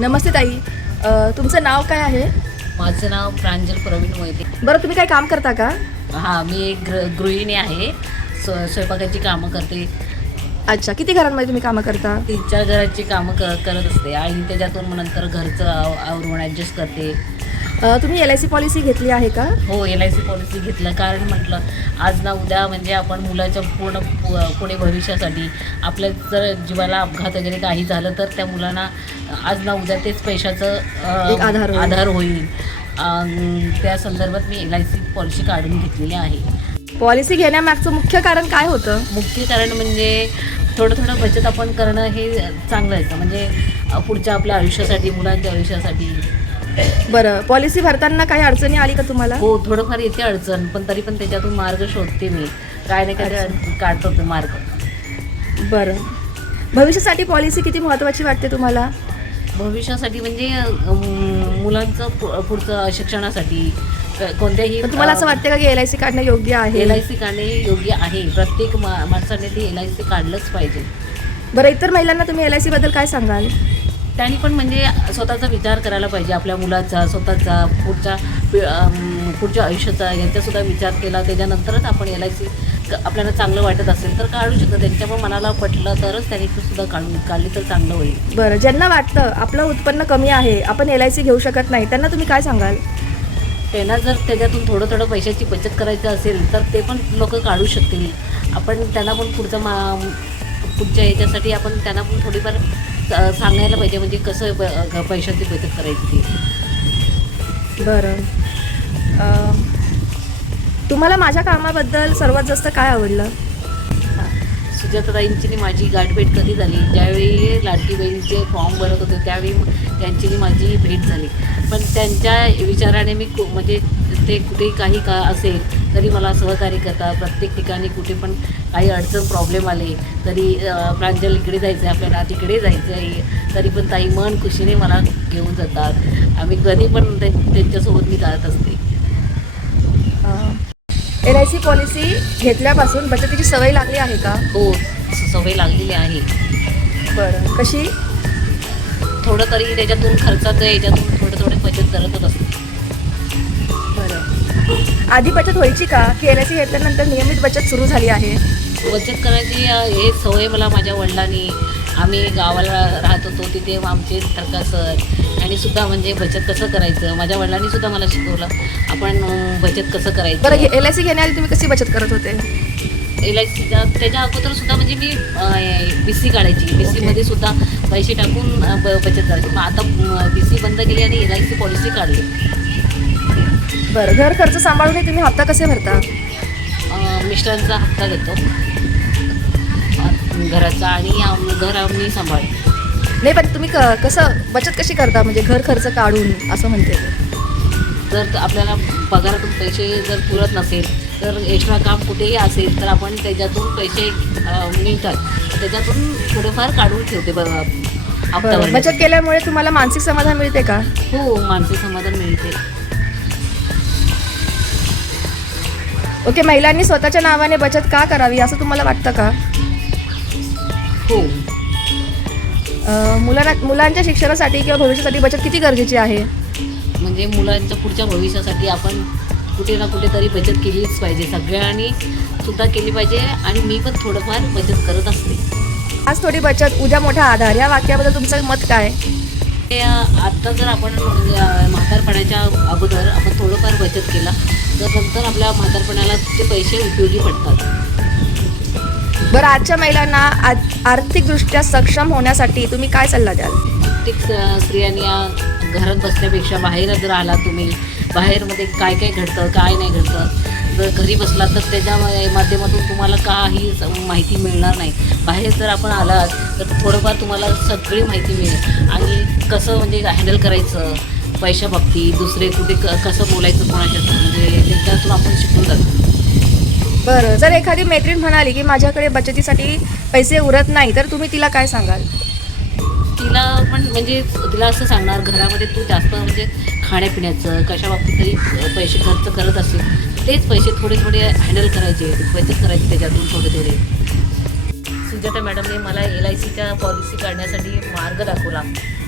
नमस्ते ताई. तुमचं नाव काय आहे? माझं नाव प्रांजल प्रवीण मोहिते. बरं, तुम्ही काय काम करता का? हां, मी एक गृहिणी आहे. स्वयंपाकाची कामं करते. अच्छा, किती घरांमध्ये तुम्ही कामं करता? 3-4 घराची कामं करत असते आणि त्याच्यातून मग नंतर घरचं आवरून ॲडजस्ट करते. तुम्ही LIC पॉलिसी घेतली आहे का? हो, LIC पॉलिसी घेतलं कारण म्हटलं आज ना उद्या म्हणजे आपण मुलाच्या पुढे भविष्यासाठी आपल्या जर जीवाला अपघात वगैरे काही झालं तर त्या मुलांना आज ना उद्या तेच पैशाचं एक आधार होईल. त्या संदर्भात मी LIC पॉलिसी काढून घेतलेली आहे. पॉलिसी घेण्यामागचं मुख्य कारण काय होतं? मुख्य कारण म्हणजे थोडं बचत आपण करणं हे चांगलं असतं, म्हणजे पुढच्या आपल्या आयुष्यासाठी, मुलांच्या आयुष्यासाठी. बरं, पॉलिसी भरताना काही अडचणी आली का तुम्हाला? हो, थोडंफार येते अडचण, पण तरी पण त्याच्यातून मार्ग शोधते मी. काय नाही काय काढतो ते मार्ग. बरं, भविष्यासाठी पॉलिसी किती महत्त्वाची वाटते तुम्हाला? भविष्यासाठी म्हणजे मुलांचं पुढचं शिक्षणासाठी कोणत्याही. पण तुम्हाला असं वाटतं का की LIC काढणं योग्य आहे? LIC काढणे योग्य आहे. प्रत्येक माणसाने ते LIC काढलंच पाहिजे. बरं, इतर महिलांना तुम्ही LIC बद्दल काय सांगाल? त्यांनी पण म्हणजे स्वतःचा विचार करायला पाहिजे. आपल्या मुलाचा, स्वतःचा, पुढच्या आयुष्याचा यांचासुद्धा विचार केला त्याच्यानंतरच आपण LIC आपल्याला चांगलं वाटत असेल तर काढू शकतो. त्यांच्या पण मनाला पटलं तरच त्यांनी सुद्धा काढली तर चांगलं होईल. बरं, ज्यांना वाटतं आपलं उत्पन्न कमी आहे, आपण LIC घेऊ शकत नाही, त्यांना तुम्ही काय सांगाल? त्यांना जर त्याच्यातून थोडं पैशाची बचत करायची असेल तर ते पण लोक काढू शकतील. आपण त्यांना पण पुढच्या ह्याच्यासाठी आपण त्यांना पण थोडीफार सांगायला पाहिजे, म्हणजे कसं पैशाची बचत करायची ती. बरं, तुम्हाला माझ्या कामाबद्दल सर्वात जास्त काय आवडलं? सुजाताताईंची माझी गाठभेट कधी झाली, ज्यावेळी लाडकी बहीणचे फॉर्म भरत होते त्यावेळी त्यांची माझी भेट झाली. पण त्यांच्या विचाराने मी म्हणजे ते कुठेही काही का असेल तरी मला सहकार्य करतात. प्रत्येक ठिकाणी कुठे पण काही अडचण प्रॉब्लेम आले तरी प्रांजल इकडे जायचं आहे, आपल्याला तिकडे जायचं आहे, तरी पण ताई मन खुशीने मला घेऊन जातात. आम्ही कधी पण त्यांच्यासोबत मी जात असते. LIC पॉलिसी घेतल्यापासून बचतीची सवय लागली आहे का? हो, सवय लागलेली आहे. बरं, कशी? थोडं तरी त्याच्यातून खर्चाचं याच्यातून थोडं बचत करतच असते. बरं, आधी बचत व्हायची का की LIC घेतल्यानंतर नियमित बचत सुरू झाली आहे? बचत करायची हे सवय मला माझ्या वडिलांनी, आम्ही गावाला राहत होतो तिथे आमचे थरका सर यांनी सुद्धा म्हणजे बचत कसं करायचं माझ्या वडिलांनी सुद्धा मला शिकवलं. आपण बचत कसं करायचं. बरं, LIC घेण्याआधी तुम्ही कशी बचत करत होते? LIC त्याच्या अगोदर सुद्धा म्हणजे मी BC काढायची. BCमध्ये सुद्धा पैसे टाकून बचत करायची. मग आता BC बंद केली आणि LIC पॉलिसी काढली. बरं, घर खर्च सांभाळून तुम्ही हप्ता कसे भरता? मिस्टरांचा हप्ता घेतो घराचा आणि घर आम्ही सांभाळतो. नाही, पण तुम्ही कसं बचत कशी करता, म्हणजे घर खर्च काढून असं म्हणते? जर आपल्याला पगारातून पैसे जर पुरत नसेल तर एक्स्ट्रा काम कुठेही असेल तर आपण त्याच्यातून पैसे मिळतात, त्याच्यातून थोडंफार काढून ठेवते हप्ता. बचत केल्यामुळे तुम्हाला मानसिक समाधान मिळते का? हो, मानसिक समाधान मिळते. ओके, महिलांनी स्वतःच्या नावाने बचत का करावी असं तुम्हाला वाटतं का? हो. मुलांच्या शिक्षणासाठी किंवा भविष्यासाठी बचत किती गरजेची आहे? म्हणजे मुलांच्या पुढच्या भविष्यासाठी आपण कुठे ना कुठेतरी बचत केलीच पाहिजे. सगळ्यांनी सुद्धा केली पाहिजे आणि मी पण थोडंफार बचत करत असते. आज थोडी बचत उद्या मोठा आधार, या वाक्याबद्दल तुमचं मत काय? आत्ता जर आपण म्हातारपणाच्या अगोदर आपण थोडंफार बचत केला तर नंतर आपल्या म्हातारपणाला ते पैसे उपयोगी पडतात. बरं, आजच्या महिलांना आर्थिकदृष्ट्या सक्षम होण्यासाठी तुम्ही काय सल्ला द्याल? प्रत्येक स्त्रियांनी घरात बसण्यापेक्षा बाहेर जर आला तुम्ही, बाहेरमध्ये काय घडतं काय नाही घडतं, जर घरी बसलात तर त्याच्या माध्यमातून तुम्हाला काही माहिती मिळणार नाही. बाहेर जर आपण आलात तर थोडंफार तुम्हाला सगळी माहिती मिळेल आणि कसं म्हणजे हँडल करायचं पैशाबाबतीत, दुसरे कुठे कसं बोलायचं कोणाच्या, म्हणजे त्याच्यातून आपण शिकून जातो. बरं, जर एखादी मैत्रीण म्हणाली की माझ्याकडे बचतीसाठी पैसे उरत नाही तर तुम्ही तिला काय सांगाल? तिला पण म्हणजे तिला असं सांगणार, घरामध्ये तू जास्त म्हणजे खाण्यापिण्याचं कशा बाबतीत तरी पैसे खर्च करत असेल तेच पैसे थोडे हँडल करायचे, बचत करायची त्याच्यातून थोडे. सुजाता मॅडमने मला LICच्या पॉलिसी काढण्यासाठी मार्ग दाखवला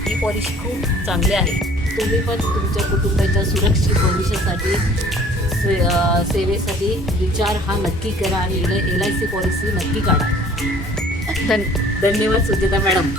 ही पॉलिसी खूप चांगली आहे. तुम्ही पण तुमच्या कुटुंबाच्या सुरक्षित भविष्यासाठी सेवेसाठी विचार हा नक्की करा आणि LIC पॉलिसी नक्की काढा. धन्यवाद सुचेता मॅडम.